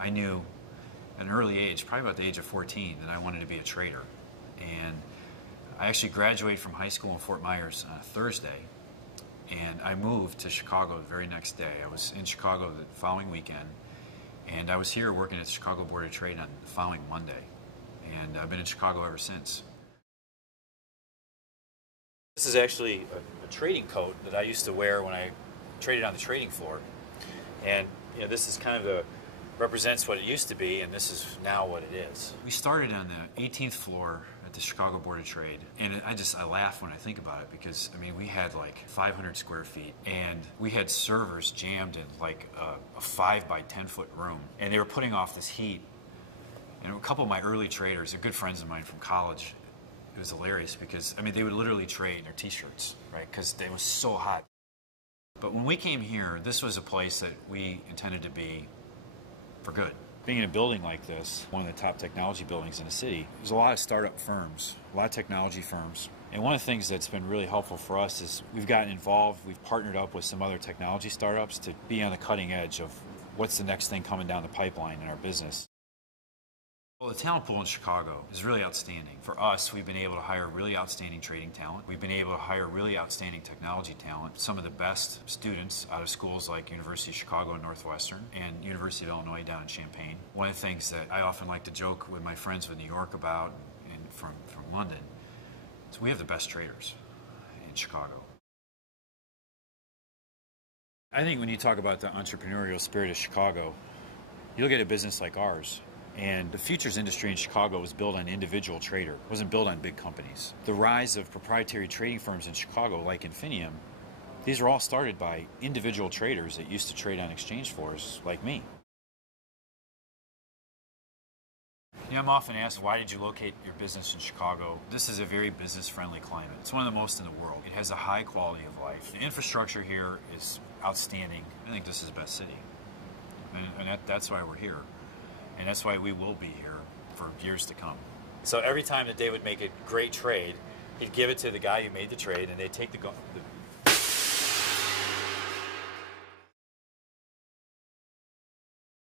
I knew at an early age, probably about the age of 14, that I wanted to be a trader. And I actually graduated from high school in Fort Myers on a Thursday, and I moved to Chicago the very next day. I was in Chicago the following weekend, and I was here working at the Chicago Board of Trade on the following Monday. And I've been in Chicago ever since. This is actually a trading coat that I used to wear when I traded on the trading floor. And this is kind of represents what it used to be, and this is now what it is. We started on the 18th floor at the Chicago Board of Trade, and I laugh when I think about it, because I mean, we had like 500 square feet, and we had servers jammed in like a 5 by 10 foot room, and they were putting off this heat. And a couple of my early traders, they're good friends of mine from college. It was hilarious because, I mean, they would literally trade in their t-shirts, right? Because it was so hot. But when we came here, this was a place that we intended to be for good. Being in a building like this, one of the top technology buildings in the city, there's a lot of startup firms, a lot of technology firms. And one of the things that's been really helpful for us is we've gotten involved, we've partnered up with some other technology startups to be on the cutting edge of what's the next thing coming down the pipeline in our business. Well, the talent pool in Chicago is really outstanding. For us, we've been able to hire really outstanding trading talent. We've been able to hire really outstanding technology talent. Some of the best students out of schools like University of Chicago and Northwestern and University of Illinois down in Champaign. One of the things that I often like to joke with my friends with New York about and from London is we have the best traders in Chicago. I think when you talk about the entrepreneurial spirit of Chicago, you look at a business like ours, and the futures industry in Chicago was built on individual trader. It wasn't built on big companies. The rise of proprietary trading firms in Chicago, like Infinium, these were all started by individual traders that used to trade on exchange floors like me. I'm often asked, why did you locate your business in Chicago? This is a very business-friendly climate. It's one of the most in the world. It has a high quality of life. The infrastructure here is outstanding. I think this is the best city. And that's why we're here. And that's why we will be here for years to come. So every time that Dave would make a great trade, he'd give it to the guy who made the trade, and they'd take the